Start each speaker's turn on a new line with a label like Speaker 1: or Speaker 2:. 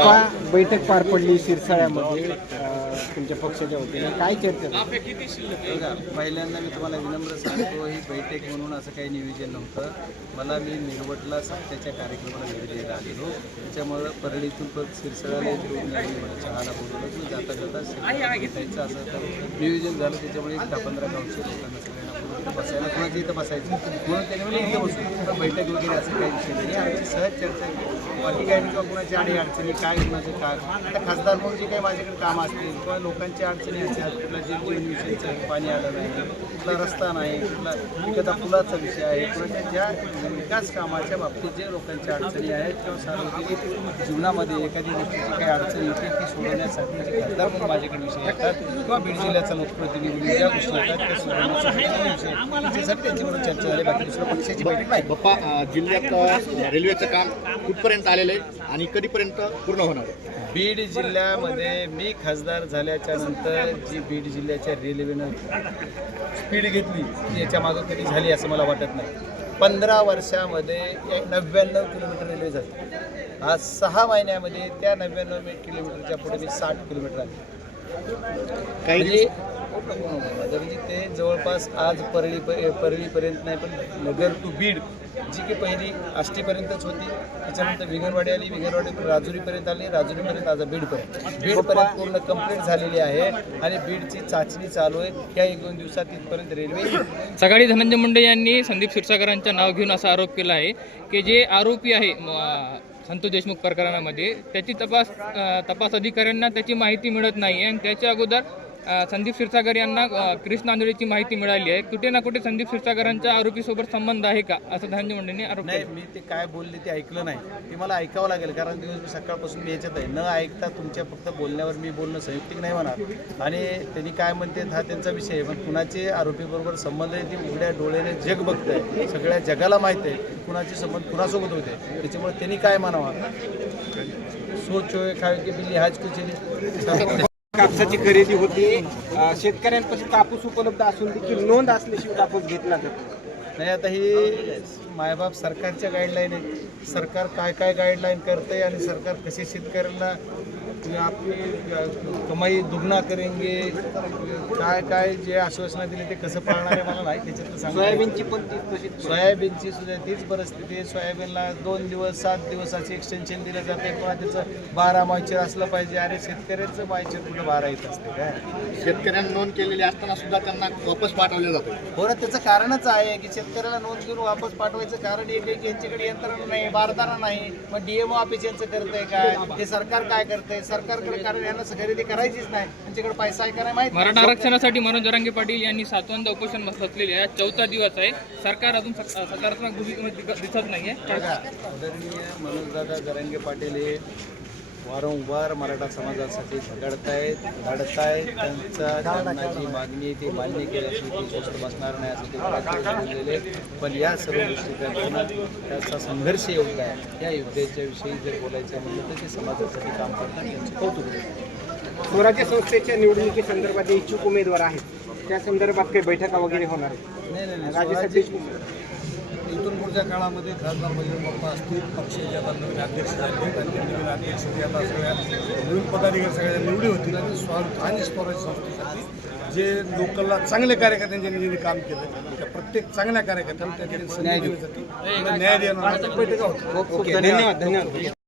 Speaker 1: पा- बैठक पार पडली शिरसाळ्यामध्ये तुमच्या पक्षाच्या वतीने? काय चर्चा
Speaker 2: बघा पहिल्यांदा मी तुम्हाला विनम्र सांगतो ही बैठक म्हणून असं काही नियोजन नव्हतं. मला मी निरवटला सत्याच्या कार्यक्रमाला भेट द्यायला आलेलो. त्याच्यामुळं परळीतून परत शिरसाळ्याला येऊन मला चहाला बोलवलं. जाता जाता शिरसाळा भेटायचं असं तर नियोजन झालं. त्याच्यामुळे दहा पंधरा गावचे लोकांना सगळ्यांना बोलवलं इथं बसायला कोणाच्या इथं बसायचं. म्हणून त्याच्यामुळे मला इथं बसू तर बैठक वगैरे असं काही विषय नाही. आमची सहज चर्चा आहे बाकी काय किंवा कोणाची अडी अडचणी काय कुणाचं काय. आता खासदार म्हणून जे काही माझ्याकडे कामं असतील किंवा लोकांच्या अडचणी असतात कुठला जे विषयीचं पाणी आलं नाही कुठला रस्ता नाही कुठला एखादा पुलाचा विषय आहे कुणाच्या ज्या विकास कामाच्या बाबतीत जे लोकांच्या अडचणी आहेत किंवा सार्वजनिक जीवनामध्ये एखादी गोष्टीची काही अडचणी येते ती सोडवण्यासाठी जे खासदार म्हणून माझ्याकडे विषय येतात किंवा बीड जिल्ह्याचा लोकप्रतिनिधी ज्या गोष्टी येतात त्या सोडवण्यासाठी विषय त्याच्यासाठी चर्चा झाली. बाकी दुसऱ्या पक्षाची बैठक नाही.
Speaker 3: बाप्पा अ, जिल्ह्यात रेल्वेचं काम कुठपर्यंत आलेलं आहे आणि कधीपर्यंत पूर्ण होणार आहे?
Speaker 2: बीड जिल्ह्यामध्ये मी खासदार झाल्याच्यानंतर जी बीड जिल्ह्याच्या रेल्वेनं स्पीड घेतली ती याच्या मागं कधी झाली असं मला वाटत नाही. पंधरा वर्षामध्ये एक नव्याण्णव किलोमीटर रेल्वे झाली. आज सहा महिन्यामध्ये त्या नव्याण्णव किलोमीटरच्या पुढे मी साठ किलोमीटर आहे
Speaker 3: काही
Speaker 2: म्हणजे म्हणजे ते जवळपास आज परळी परळीपर्यंत नाही पण नगर टू बीड जी की पहिली आष्टीपर्यंतच होती. त्याच्यानंतर विंगरवाडी आली विंगरवाडी राजुरीपर्यंत आली राजुरीपर्यंत आज बीडपर्यंत बीडपर्यंत पूर्ण कंप्लीट झालेली आहे आणि बीडची चाचणी चालू आहे. त्या एक दोन दिवसात तिथपर्यंत रेल्वे
Speaker 4: सकाळी धनंजय मुंडे यांनी संदीप क्षीरसागरांचं नाव घेऊन असा आरोप केला आहे की जे आरोपी आहे संतोष देशमुख प्रकरणामध्ये त्याची तपास तपास अधिकाऱ्यांना त्याची माहिती मिळत नाही आणि त्याच्या अगोदर संदीप क्षीरसागर यांना अ, क्रिस नांदेडची माहिती मिळाली आहे. कुठे ना कुठे संदीप क्षीरसागरांच्या आरोपीसोबत संबंध आहे का? असं धनंजय मुंडेंनी आरोप
Speaker 2: नाही मी ते काय बोलले ते ऐकलं नाही. ते मला ऐकावं लागेल कारण दिवस मी सकाळपासून मी याच्यात आहे. न ऐकता तुमच्या फक्त बोलण्यावर मी बोलणं संयुक्तिक नाही म्हणणार आणि त्यांनी काय म्हणते हा त्यांचा विषय आहे. पण कुणाचे आरोपीबरोबर संबंध आहे ते उघड्या डोळ्याने जग बघतंय. सगळ्या जगाला माहीत आहे कुणाचे संबंध कुणासोबत होते. त्याच्यामुळे त्यांनी काय म्हणावा? सोच होय खाय की बिल्ली हाज कुचली
Speaker 1: कापसाची खरेदी होती. शेतकऱ्यांपासून कापूस उपलब्ध असून देखील नोंद असल्याशिवाय कापूस घेतला जातो
Speaker 2: नाही आता ही मायबाप सरकारच्या गाईडलाईन आहे सरकार काय काय गाईडलाईन करते आणि सरकार कसे शेतकऱ्यांना आपली अ, कमाई दुगना करेंगे काय काय जे आश्वासनं दिली ते कसं पाळणार आहे मला नाही त्याच्यातलं सांगा
Speaker 1: सोयाबीनची पण तीच
Speaker 2: सोयाबीनची सुद्धा तीच परिस्थिती आहे. सोयाबीनला दोन दिवस सात दिवसाचे एक्सटेन्शन दिलं जाते. किंवा त्याचं बारा मायचर असलं पाहिजे. अरे शेतकऱ्याचं मायचर कुठं बारा येत असते काय?
Speaker 3: शेतकऱ्यांनी नोंद केलेली असताना सुद्धा त्यांना वापस पाठवलं जातं.
Speaker 2: ना त्याचं कारणच आहे की शेतकऱ्याला नोंद घेऊन वापस पाठवायचं कारण एक आहे की यांच्याकडे यंत्रणा नाही बारदाना नाही. मग डीएमओ ऑफिस यांचं करतंय काय हे सरकार काय करतंय? सरकारकडे कारण यांना खरेदी करायचीच नाही. त्यांच्याकडे पैसा आहे का नाही माहीत
Speaker 4: मराठा आरक्षणासाठी मनोज जरांगे पाटील यांनी सातवंदा उपोषण बसलेले आहे. चौथा दिवस आहे. सरकार अजून सक- सकारात्मक भूमिकेमध्ये दिसत नाहीये.
Speaker 2: मनोजदादा जरांगे पाटील हे वारंवार मराठा समाजासाठी झगडतायत लढतायत त्यांचा त्यांना जी मागणी आहे ती मान्य केल्याशिवाय ती गोष्ट बसणार नाही असं ते बोललेले पण या सर्व गोष्टी करताना त्याचा संघर्ष युद्ध आहे. या युद्धाच्या विषयी जर बोलायचं म्हणलं तर ते समाजासाठी काम करतात त्यांचं कौतुक.
Speaker 1: स्वराज्य संस्थेच्या निवडणुकी संदर्भात जे इच्छुक उमेदवार आहेत. त्या संदर्भात काही बैठका वगैरे होणार आहेत.
Speaker 2: नाही नाही
Speaker 1: देशमुख
Speaker 5: इथून पुढच्या काळामध्ये खासदार बजरंग बाप्पा असतील पक्षाचे आता नवीन अध्यक्ष झाले आणि ते नवीन अध्यक्ष आता सगळ्या नवीन पदाधिकारी सगळ्या निवडी होतील आणि स्व आणि स्वराज्य संस्थेसाठी जे लोकलला चांगले कार्यकर्त्यांच्या निधीने काम केलं त्या प्रत्येक चांगल्या कार्यकर्त्यांना त्या ठिकाणी संधी देण्यासाठी न्याय देणार. बैठका
Speaker 1: खूप धन्यवाद. धन्यवाद.